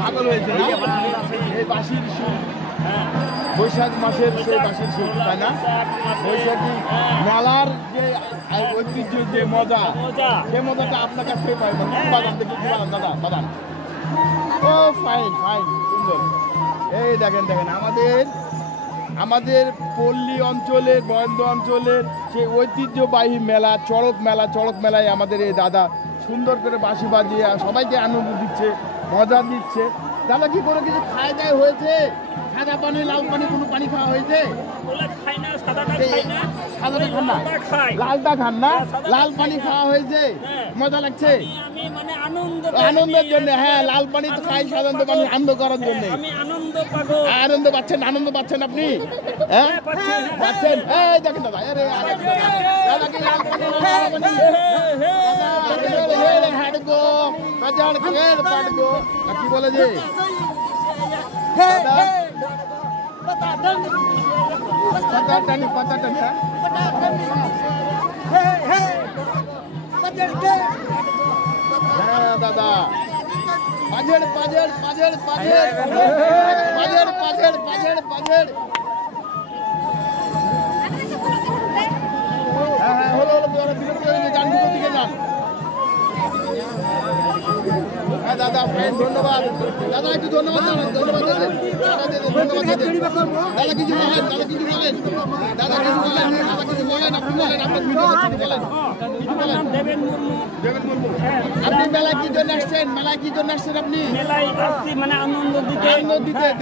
পাগল হয়েছে এই বাঁশির সুর, বৈশাখ মাসের সেই বাঁশির সুর, তাই না? বৈশাখী মেলার যে ঐতিহ্য, যে মজা, সে মজাটা আপনার কাছ থেকে পাইবেন। বাদাম দেখি, বাদাম দাদা, বাদাম। ও ফাইন ফাইন, সুন্দর। এই দেখেন দেখেন আমাদের পল্লী অঞ্চলের, বরেন্দ্র অঞ্চলের সেই ঐতিহ্যবাহী মেলা, চড়ক মেলায় আমাদের এই দাদা সুন্দর করে বাঁশি বাজিয়ে সবাইকে আনন্দ দিচ্ছে, মজা দিচ্ছে। দাদা কি করে কিছু খাওয়া দাওয়া হয়েছে? সাদা পানি, লাল পানি, কোনো পানি খাওয়া হয়েছে? সাদাটা খান না, লালটা খান না? লাল পানি খাওয়া হয়েছে? মজা লাগছে আনন্দের জন্য? হ্যাঁ, লাল পানি তো খাই সাধারণত পানি আনন্দ করার জন্য। আনন্দ পাচ্ছেন আপনি? হ্যাঁ পাচ্ছেন। এই দেখেন দাদা, কি বলে যে দাদা পাজেড় হ্যাঁ হলো যান, দিকে যান। হ্যাঁ দাদা, ধন্যবাদ দাদা, একটু ধন্যবাদ দাদা, কিছু বলেন, আপনি মেলায় কি জন্য আসছেন? আপনি? মেলায় আসছি মানে আনন্দ দিতে।